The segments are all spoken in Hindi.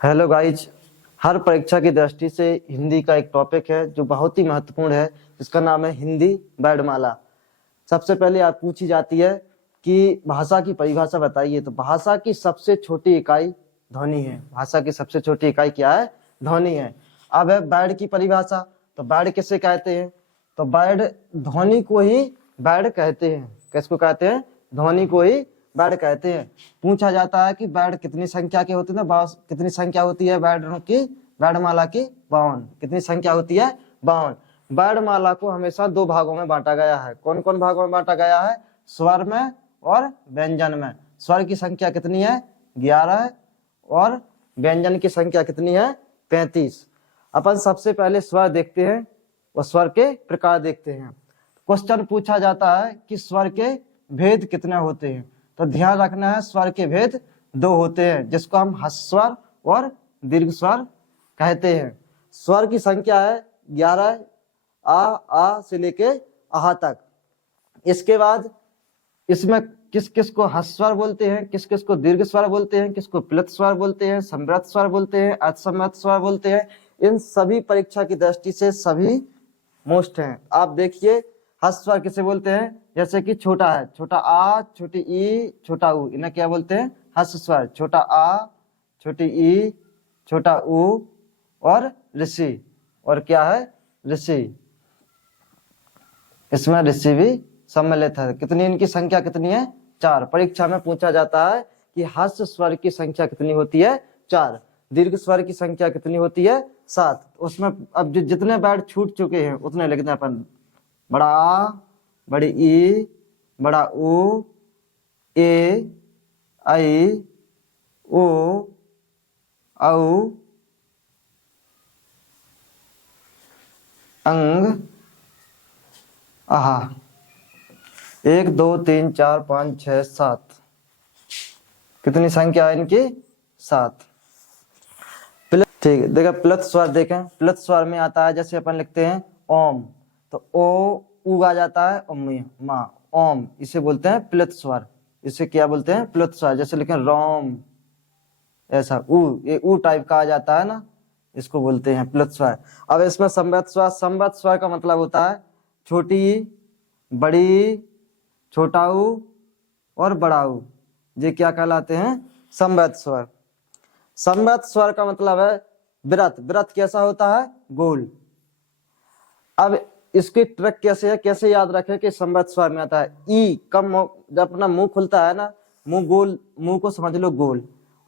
Hello guys. हर परीक्षा की दृष्टि से हिंदी का एक टॉपिक है जो बहुत ही महत्वपूर्ण है, जिसका नाम है हिंदी वर्णमाला। सबसे पहले आप पूछी जाती है कि भाषा की परिभाषा बताइए, तो भाषा की सबसे छोटी इकाई ध्वनि है। भाषा की सबसे छोटी इकाई क्या है? ध्वनि है। अब है वर्ण की परिभाषा, तो वर्ण किसे कहते हैं? तो वर्ण ध्वनि को ही वर्ण कहते हैं। किसको कहते हैं? ध्वनि को ही वर्ण कहते हैं। पूछा जाता है कि वर्ण कितनी संख्या के होते हैं? कितनी संख्या होती है वर्णों की? वर्णमाला की 52। कितनी संख्या होती है? 52। वर्णमाला को हमेशा दो भागों में बांटा गया है। कौन कौन भागों में बांटा गया है? स्वर में और व्यंजन में। स्वर की संख्या कितनी है? 11। और व्यंजन की संख्या कितनी है? 35। अपन सबसे पहले स्वर देखते हैं और स्वर के प्रकार देखते हैं। क्वेश्चन पूछा जाता है कि स्वर के भेद कितने होते हैं? तो ध्यान रखना है, स्वर के भेद दो होते हैं, जिसको हम ह्रस्व स्वर और दीर्घ स्वर कहते हैं। स्वर की संख्या है 11, आ से लेके आहा तक। इसके बाद इसमें किस किस को ह्रस्व स्वर बोलते हैं, किस किस को दीर्घ स्वर बोलते हैं, किसको प्लुत स्वर बोलते हैं, समृद्ध स्वर बोलते हैं, असमृद्ध स्वर बोलते हैं। इन सभी परीक्षा की दृष्टि से सभी मोस्ट हैं। आप देखिए, ह्रस्व स्वर किसे बोलते हैं? जैसे कि छोटा है, छोटा आ, छोटी ई, छोटा ऊ, इन्हें क्या बोलते हैं? ह्रस्व स्वर। छोटा आ, छोटी ई, छोटा ऊ और ऋषि। और क्या है? ऋषि। इसमें ऋषि भी सम्मिलित है। कितनी इनकी संख्या कितनी है? 4। परीक्षा में पूछा जाता है कि ह्रस्व स्वर की संख्या कितनी होती है? 4। दीर्घ स्वर की संख्या कितनी होती है? 7। उसमें अब जो जितने वर्ण छूट चुके हैं उतने लिखते हैं अपन। बड़ा आ, बड़ी ई, बड़ा ऊ, ए, आई, ओ, औ, अंग, आहा। 1 2 3 4 5 6 7। कितनी संख्या है इनकी? 7। ठीक है, देखा प्लुत स्वर देखें। प्लुत स्वर में आता है, जैसे अपन लिखते हैं ओम, तो ओ ऊ आ जाता है माँ, ओम। इसे बोलते हैं प्लुत स्वर। इसे क्या बोलते हैं? प्लुत स्वर। जैसे लिखें रोम, ऐसा ऊ, ये ऊ टाइप का आ जाता है ना, इसको बोलते हैं प्लुत स्वर। अब इसमें समृद्ध स्वर। समृद्ध स्वर का मतलब होता है छोटी, बड़ी, छोटा ऊ और बड़ा ऊ। ये क्या कहलाते हैं? समृद्ध स्वर। समृद्ध स्वर का मतलब है वृत्त। वृत्त कैसा होता है? गोल। अब इसकी ट्रिक कैसे है, कैसे याद रखें कि समृद्ध स्वर में आता है ई कम। जब अपना मुंह खुलता है ना, मुंह गोल, मुंह को समझ लो गोल,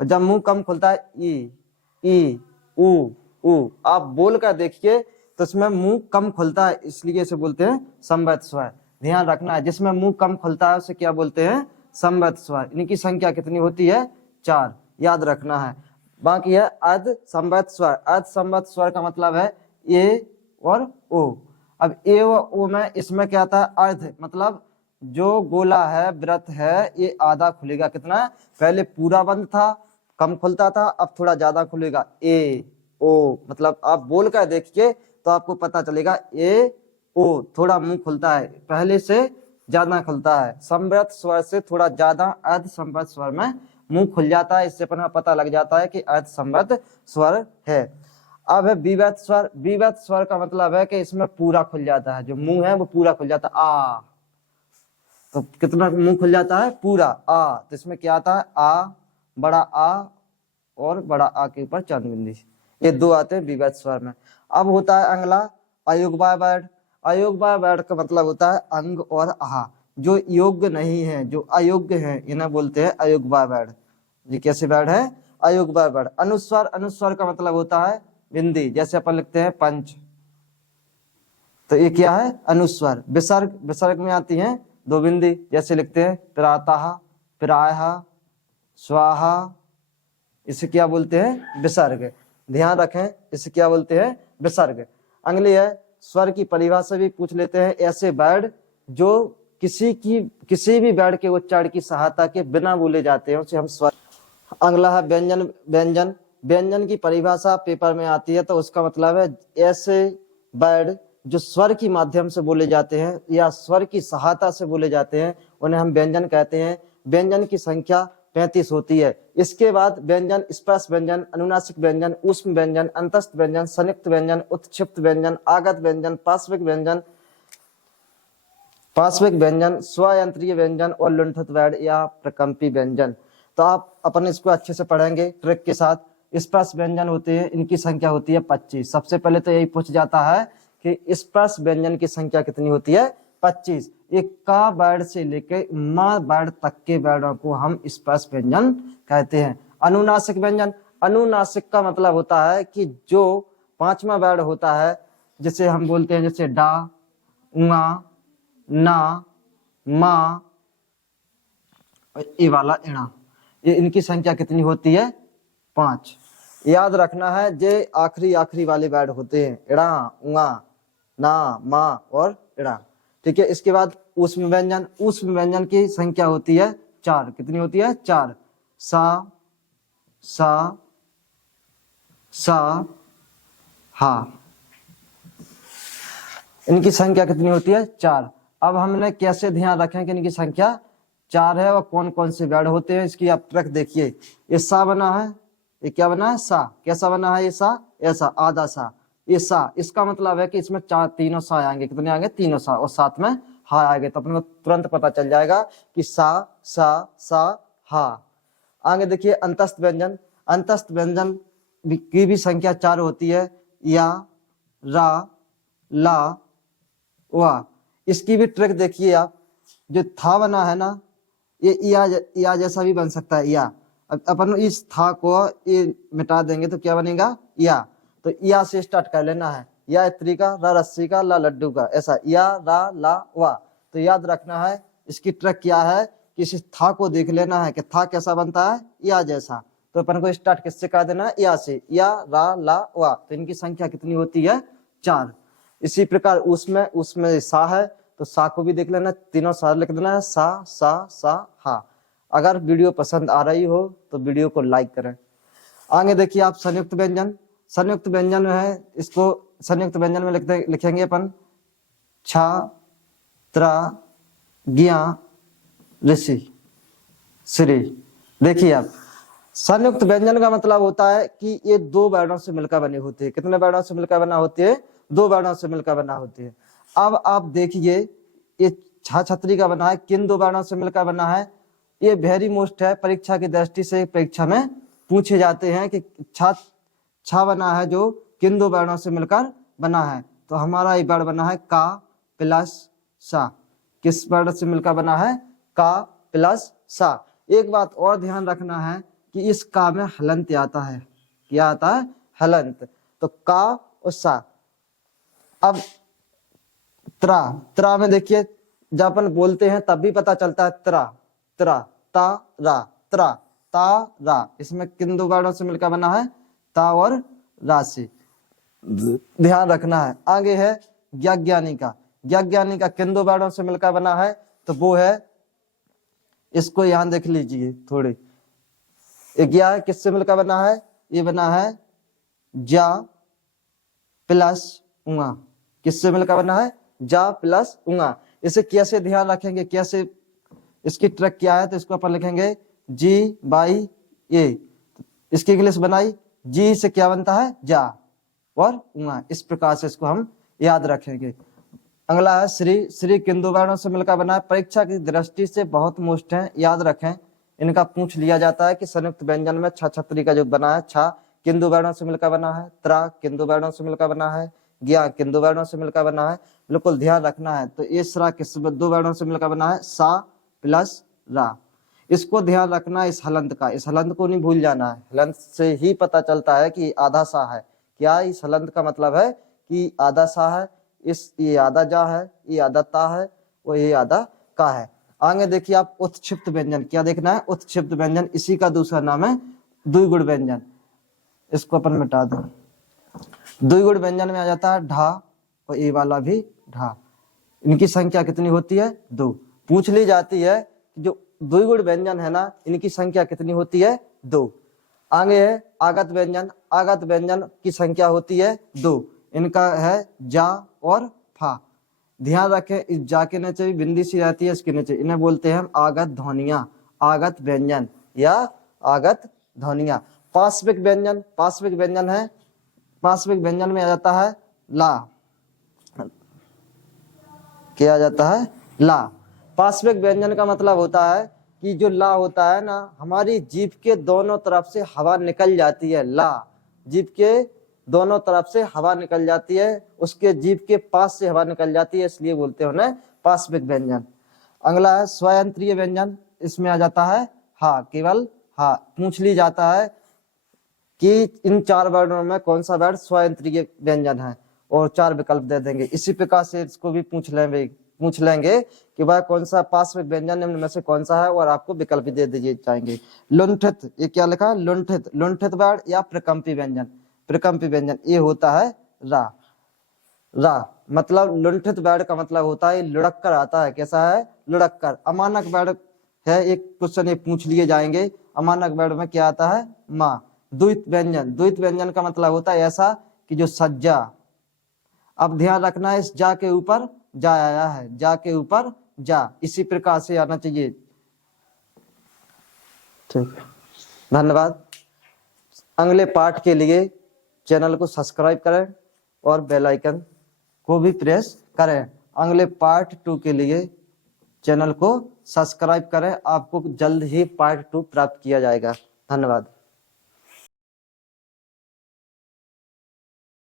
और जब मुंह कम खुलता है ई ऊ। आप बोल कर देखिए तो इसमें मुंह कम खुलता है, इसलिए इसे बोलते हैं समृद्ध स्वर। ध्यान रखना है, जिसमें मुंह कम खुलता है उसे क्या बोलते हैं? समृद्ध स्वर। इनकी संख्या कितनी होती है? 4। याद रखना है। बाकी है अर्ध समृद्ध स्वर। अर्ध समृद्ध स्वर का मतलब है ए और ओ। अब ए और ओ में इसमें क्या आता है? अर्ध मतलब जो गोला है, वृत्त है, ये आधा खुलेगा। कितना? पहले पूरा बंद था, कम खुलता था, अब थोड़ा ज्यादा खुलेगा। ए ओ मतलब आप बोल कर देखिए तो आपको पता चलेगा ए ओ थोड़ा मुंह खुलता है, पहले से ज्यादा खुलता है। समृद्ध स्वर से थोड़ा ज्यादा अर्ध समृद्ध स्वर में मुंह खुल जाता है। इससे अपन को पता लग जाता है कि अर्ध समृद्ध स्वर है। अब है विवर्त स्वर। विवर्त स्वर का मतलब है कि इसमें पूरा खुल जाता है, जो मुंह है वो पूरा खुल जाता है। आ, तो कितना मुंह खुल जाता है? पूरा। आ, तो इसमें क्या आता है? आ, बड़ा आ और बड़ा आ के ऊपर चंद बिंदी, ये दो आते हैं विवर्त स्वर में। अब होता है अगला अयोग्य वर्ण। अयोग्य वर्ण का मतलब होता है अंग और आहा। जो योग्य नहीं है, जो अयोग्य है, इन्हें बोलते हैं अयोग्य वर्ण। ये कैसे वर्ण है? अयोग्य वर्ण। अनुस्वर। अनुस्वर का मतलब होता है बिंदी। जैसे अपन लिखते हैं पंच, तो ये क्या है? अनुस्वर। विसर्ग। विसर्ग में आती हैं दो बिंदी, जैसे लिखते हैं प्रातः, प्रायः, स्वाहा। इसे क्या बोलते हैं? विसर्ग। ध्यान रखें, इसे क्या बोलते हैं? विसर्ग। अगली है स्वर की परिभाषा भी पूछ लेते हैं। ऐसे वर्ण जो किसी भी वर्ण के उच्चारण की सहायता के बिना बोले जाते हैं उसे हम स्वर। अगला है व्यंजन। व्यंजन। व्यंजन की परिभाषा पेपर में आती है, तो उसका मतलब है ऐसे वर्ण जो स्वर की माध्यम से बोले जाते हैं या स्वर की सहायता से बोले जाते हैं, उन्हें हम व्यंजन कहते हैं। व्यंजन की संख्या 35 होती है। इसके बाद व्यंजन, स्पर्श व्यंजन, अनुनासिक व्यंजन, ऊष्म व्यंजन, अंतस्थ व्यंजन, संयुक्त व्यंजन, उत्क्षिप्त व्यंजन, आगत व्यंजन, पार्श्विक व्यंजन, स्वयंत्रीय व्यंजन और लुंठित वर्ण या प्रकंपी व्यंजन। तो आप अपन इसको अच्छे से पढ़ेंगे ट्रिक के साथ। स्पर्श व्यंजन होते हैं, इनकी संख्या होती है 25। सबसे पहले तो यही पूछ जाता है कि स्पर्श व्यंजन की संख्या कितनी होती है? 25। एक का वर्ण से लेकर मा वर्ण तक के वर्णों को हम स्पर्श व्यंजन कहते हैं। अनुनासिक व्यंजन, अनुनासिक का मतलब होता है कि जो पांचवा वर्ण होता है, जिसे हम बोलते हैं जैसे डा, उंगा, ना, मा, ये वाला इणा, ये इनकी संख्या कितनी होती है? 5। याद रखना है जे आखिरी वाले वर्ण होते हैं, इड़ा, उंगा, ना, मा और इड़ा। ठीक है। इसके बाद ऊष्म व्यंजन, ऊष्म व्यंजन की संख्या होती है 4। कितनी होती है? 4। सा, हा, इनकी संख्या कितनी होती है? 4। अब हमने कैसे ध्यान रखें कि इनकी संख्या 4 है और कौन कौन से वर्ण होते हैं, इसकी आप ट्रिक देखिए। ये सा बना है, ये क्या बना है? सा। कैसा बना है ये सा? ऐसा, आधा सा। ये सा, इसका मतलब है कि इसमें तीनों सा आएंगे। कितने आएंगे? तीनों सा, और साथ में हा आएंगे। तो अपने को तुरंत पता चल जाएगा कि सा, हा। आगे देखिए अंतस्थ व्यंजन, अंतस्थ व्यंजन की भी संख्या 4 होती है। या, रा, ला, वा। इसकी भी ट्रिक देखिए आप। जो था बना है ना, ये या जैसा भी बन सकता है, या। अपन इस था को ये मिटा देंगे तो क्या बनेगा? या। तो या से स्टार्ट कर लेना है। या इत्री का, रा रस्सी का, ला लड्डू का, ऐसा या, रा, ला, वा। तो याद रखना है। इसकी ट्रिक क्या है कि इस था को देख लेना है कि था कैसा बनता है? या जैसा। तो अपन को स्टार्ट किससे कर देना है? या से। या, रा, ला, वा। तो इनकी संख्या कितनी होती है? 4। इसी प्रकार उसमें सा है, तो सा को भी देख लेना, तीनों सा लिख देना है। सा, हा। अगर वीडियो पसंद आ रही हो तो वीडियो को लाइक करें। आगे देखिए आप संयुक्त व्यंजन, संयुक्त व्यंजन है, इसको संयुक्त व्यंजन में लिखेंगे अपन छा, त्रा, ज्ञा, ऋषि, श्री। देखिए आप, संयुक्त व्यंजन का मतलब होता है कि ये 2 वर्णों से मिलकर बने होते हैं। कितने वर्णों से मिलकर बना होते हैं? 2 वर्णों से मिलकर बना होते हैं। अब आप देखिए ये छा छतरी का बना है, किन 2 वर्णों से मिलकर बना है? ये वेरी मोस्ट है, परीक्षा की दृष्टि से परीक्षा में पूछे जाते हैं कि छा बना है जो किन 2 वर्णों से मिलकर बना है। तो हमारा ये वर्ण बना है का प्लस सा। किस वर्ण से मिलकर बना है? का प्लस सा। एक बात और ध्यान रखना है कि इस का में हलंत आता है। क्या आता है? हलंत। तो का और सा। अब त्रा में देखिए, जब अपन बोलते हैं तब भी पता चलता है त्रा, ता, रा। इसमें किन 2 वर्णों से मिलकर बना है? ता और रा से। ध्यान रखना है। आगे है ज्ञाज्ञानी का, ज्ञाज्ञानी का किन 2 वर्णों से मिलकर बना है? तो वो है, इसको यहां देख लीजिए थोड़ी। ज्ञा किससे मिलकर बना है? ये बना है जा प्लस उंगा। किससे मिलकर बना है? जा प्लस उंगा। इसे कैसे ध्यान रखेंगे, कैसे, इसकी ट्रिक क्या है? तो इसको अपन लिखेंगे जी बाई ए। इसकी इंग्लिश बनाई, जी से क्या बनता है? जा और उंगा। इस प्रकार से इसको हम याद रखेंगे। अगला है श्री, श्री किन 2 वर्णों से मिलकर बना है? परीक्षा की दृष्टि से बहुत मोस्ट है, याद रखें। इनका पूछ लिया जाता है कि संयुक्त व्यंजन में छा छतरी का जो बना है, छा किन 2 वर्णों से मिलकर बना है? त्रा किन 2 वर्णों से मिलकर बना है? ज्ञा किन 2 वर्णों से मिलकर बना है? बिल्कुल ध्यान रखना है। तो ये सरा किस 2 वर्णों से मिलकर बना है? सा प्लस रा। इसको ध्यान रखना है। इस हलंत का, इस हलंत को नहीं भूल जाना है। हलंत से ही पता चलता है कि आधा सा है। क्या इस हलंत का मतलब है कि आधा सा है, ये आधा जा है, ये आधा ता है और ये आधा का है। आगे देखिए आप उत्क्षिप्त व्यंजन, क्या देखना है? उत्क्षिप्त व्यंजन, इसी का दूसरा नाम है द्विगुण व्यंजन। इसको अपन मिटा दो। द्विगुण व्यंजन में आ जाता है ढा और ये वाला भी ढा। इनकी संख्या कितनी होती है? 2। पूछ ली जाती है कि जो द्विगुण व्यंजन है ना, इनकी संख्या कितनी होती है? 2। आगे है आगत व्यंजन, आगत व्यंजन की संख्या होती है 2। इनका है जा और फा। ध्यान रखें, इस जा के नीचे भी बिंदी सी रहती है, इसके नीचे, इन्हें बोलते हैं हम आगत ध्वनियां, आगत व्यंजन। या आगत ध्वनियां। पार्श्विक व्यंजन, पार्श्विक व्यंजन है, पार्श्विक व्यंजन में आ जाता है ला, क्या आ जाता है ला। पार्श्विक व्यंजन का मतलब होता है कि जो ला होता है ना, हमारी जीभ के दोनों तरफ से हवा निकल जाती है। ला, जीभ के दोनों तरफ से हवा निकल जाती है, उसके जीभ के पास से हवा निकल जाती है, इसलिए बोलते हैं उन्हें पार्श्विक व्यंजन। अगला है स्वयंत्रीय व्यंजन, इसमें आ जाता है हा, केवल हा। पूछ ली जाता है कि इन 4 वर्णों में कौन सा वर्ण स्वयंत्रीय व्यंजन है, और 4 विकल्प दे देंगे। इसी प्रकार से इसको भी पूछ लेंगे कि वह कौन सा पार्श्विक व्यंजन निम्न में से कौन सा है, और आपको विकल्प भी दे दिए जाएंगे। लुंठित, ये क्या लिखा है लुंठित, लुंठित वर्ण या प्रकंपी व्यंजन। प्रकंपी व्यंजन ये होता है रा। रा मतलब लुंठित वर्ण का मतलब होता है लुढ़क कर आता है, कैसा है लुढ़क कर। अमानक वर्ण है, एक क्वेश्चन ये पूछ लिए जाएंगे, अमानक वर्ण में क्या आता है माँ। द्वित व्यंजन, द्वित व्यंजन का मतलब होता है ऐसा कि जो सज्जा। अब ध्यान रखना है इस जा के ऊपर जा आया है, जा के ऊपर जा, इसी प्रकार से आना चाहिए। ठीक है, धन्यवाद। अगले पाठ के लिए चैनल को सब्सक्राइब करें और बेल आइकन को भी प्रेस करें। अगले पार्ट 2 के लिए चैनल को सब्सक्राइब करें, आपको जल्द ही पार्ट 2 प्राप्त किया जाएगा। धन्यवाद।